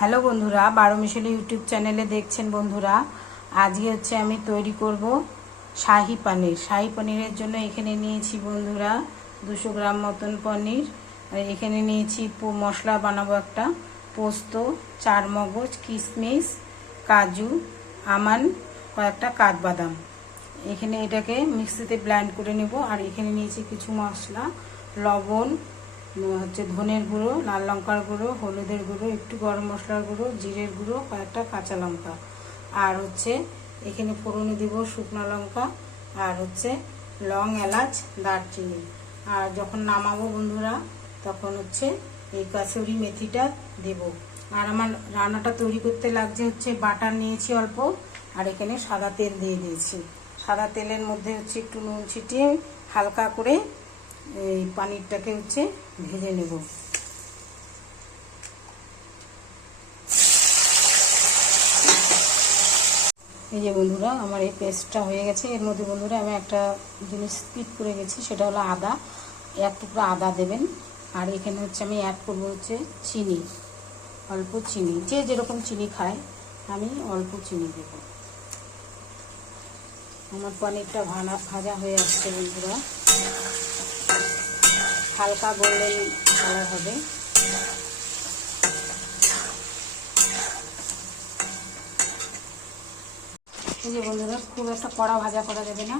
Hello বন্ধুরা, বারো মিশালি ইউটিউব চ্যানেলে দেখছেন বন্ধুরা, আজকে হচ্ছে আমি তৈরি করব শাহি পনির। শাহি পনিরের জন্য এখানে নিয়েছি বন্ধুরা দুশো গ্রাম মতন পনির। এখানে নিয়েছি মশলা বানাবো একটা, পোস্ত চার মগজ কিশমিশ কাজু, আমান, কয়েকটা কাঠবাদাম। এখানে এটাকে মিক্সিতে ব্ল্যান্ড করে নেব। আর এখানে নিয়েছি কিছু মশলা, লবণ হচ্ছে ধনের গুঁড়ো, লাল লঙ্কার গুঁড়ো, হলুদের গুঁড়ো, একটু গরম মশলার গুঁড়ো, জিরের গুঁড়ো, কয়েকটা কাঁচা লঙ্কা। আর হচ্ছে এখানে ফোড়নে দিব শুকনো লঙ্কা আর হচ্ছে লং এলাচ, দারচিনি। আর যখন নামাবো বন্ধুরা, তখন হচ্ছে এই কাসুরি মেথিটা দেব। আর আমার রান্নাটা তৈরি করতে লাগছে হচ্ছে বাটার নিয়েছি অল্প, আর এখানে সাদা তেল দিয়ে দিয়েছি। সাদা তেলের মধ্যে হচ্ছে একটু নুন ছিটিয়ে হালকা করে এই পানিরটাকে হচ্ছে ভেজে নেব। এই যে বন্ধুরা, আমার এই পেস্টটা হয়ে গেছে। এর মধ্যে বন্ধুরা আমি একটা জিনিস স্কিপ করে গেছি সেটা হলো আদা। এক টুকরো আদা দেবেন। আর এখানে হচ্ছে আমি অ্যাড করব হচ্ছে চিনি, অল্প চিনি। যে যেরকম চিনি খায়, আমি অল্প চিনি দেব। আমার পনিরটা ভাজা হয়ে আসছে বন্ধুরা। হালকা গোল্ডেন কালার হবে। এই যে বন্ধুরা, খুব একটা কড়া ভাজা করা যাবে না,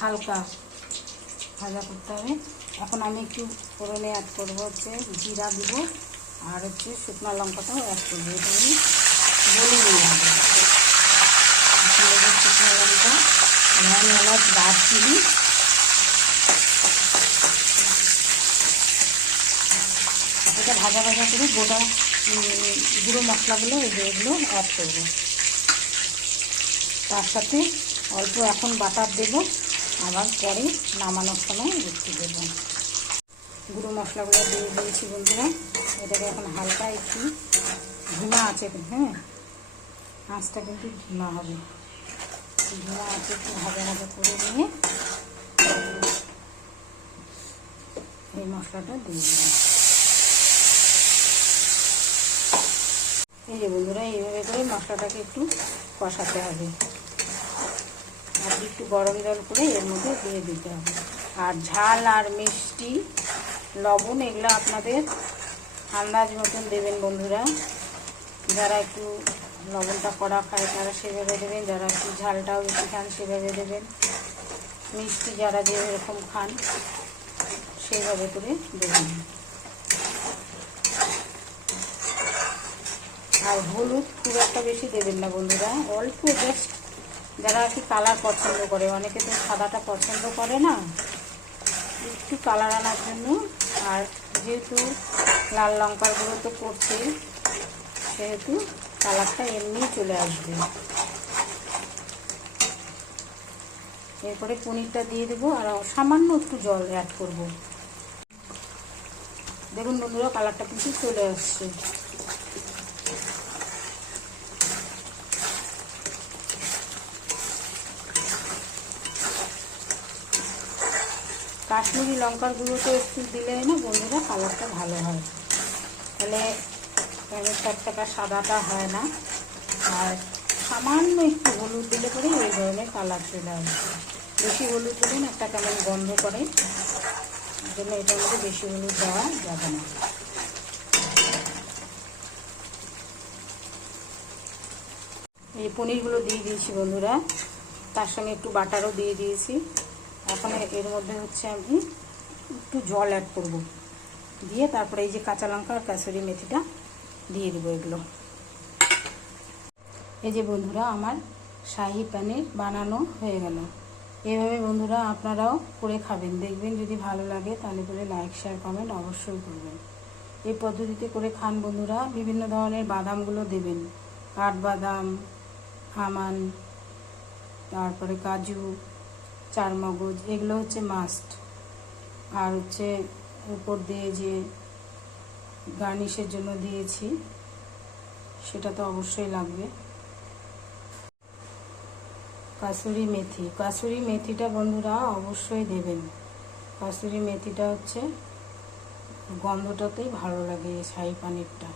হালকা ভাজা করতে হবে। এখন আমি একটু ফোড়নে অ্যাড করব হচ্ছে জিরা দিব, আর হচ্ছে শুকনো লঙ্কাটাও অ্যাড করব। এটা আমি বলে হবে শুকনো লঙ্কা এলাচ দারচিনি এটা ভাজা ভাজা করে গোটা গুঁড়ো মশলাগুলো এগুলো অ্যাড করব। তার সাথে অল্প এখন বাটার দেব, আবার পরে নামানোর সময় একটু দেব। গুঁড়ো মশলাগুলো দিয়ে দিয়েছি বন্ধুরা। এটাকে এখন হালকা একটু ধুনা আছে হ্যাঁ? আঁচটা কিন্তু ধুনা হবে। ধুনা আছে একটু ভাজা ভাজা করে নিয়ে এই মশলাটা দিয়ে দিলাম। এই যে বন্ধুরা, এইভাবে করে মশলাটাকে একটু কষাতে হবে। আর একটু গরম জল করে এর মধ্যে দিয়ে দিতে হবে। আর ঝাল আর মিষ্টি, লবণ এগুলো আপনাদের আন্দাজ মতন দেবেন বন্ধুরা। যারা একটু লবণটা কড়া খায়, তারা সেভাবে দেবেন। যারা একটু ঝালটাও বেশি খান, সেভাবে দেবেন। মিষ্টি যারা যেরকম খান সেইভাবে করে দেবেন। আর হলুদ খুব একটা বেশি দেবেন না বন্ধুরা, অল্প জাস্ট যারা আর কি কালার পছন্দ করে, অনেকে তো সাদাটা পছন্দ করে না, একটু কালার আনার জন্য। আর যেহেতু লাল লঙ্কার গুঁড়ো তো করছে, সেহেতু কালারটা এমনি চলে আসবে। এরপরে পনিরটা দিয়ে দেবো আর সামান্য একটু জল অ্যাড করব। দেখুন বন্ধুরা কালারটা কিন্তু চলে আসছে। কাশ্মীরি লঙ্কার গুঁড়োটা একটু দিলে না বন্ধুরা কালারটা ভালো হয়। তাহলে প্যানের টাকা সাদাটা হয় না। আর সামান্য একটু হলুদ দিলে পরে এই ধরনের কালার চলে আসবে বেশি হলুদ দিলেন একটা কেমন গন্ধ করে। জন্য এটার মধ্যে বেশি হলুদ দেওয়া যাবে না। এই পনিরগুলো দিয়ে দিয়েছি বন্ধুরা। তার সঙ্গে একটু বাটারও দিয়ে দিয়েছি। এখন এর মধ্যে হচ্ছে আমি একটু জল অ্যাড করব। দিয়ে তারপরে এই যে কাঁচা লঙ্কা আর কাসুরি মেথিটা দিয়ে দেবো এগুলো। এই যে বন্ধুরা, আমার শাহি পানির বানানো হয়ে গেল। এইভাবে বন্ধুরা আপনারাও করে খাবেন। দেখবেন যদি ভালো লাগে তাহলে করে লাইক শেয়ার কমেন্ট অবশ্যই করবেন। এই পদ্ধতিতে করে খান বন্ধুরা। বিভিন্ন ধরনের বাদামগুলো দেবেন। কাঠবাদাম, আমান, তারপরে কাজু চার মগজ, এগুলো হচ্ছে মাস্ট আর হচ্ছে উপর দিয়ে যে গার্নিশের জন্য দিয়েছি, সেটা তো অবশ্যই লাগবে। কাসুরি মেথি, কাসুরি মেথিটা বন্ধুরা অবশ্যই দেবেন। কাসুরি মেথিটা হচ্ছে গন্ধটাতেই ভালো লাগে শাহি পানিরটা।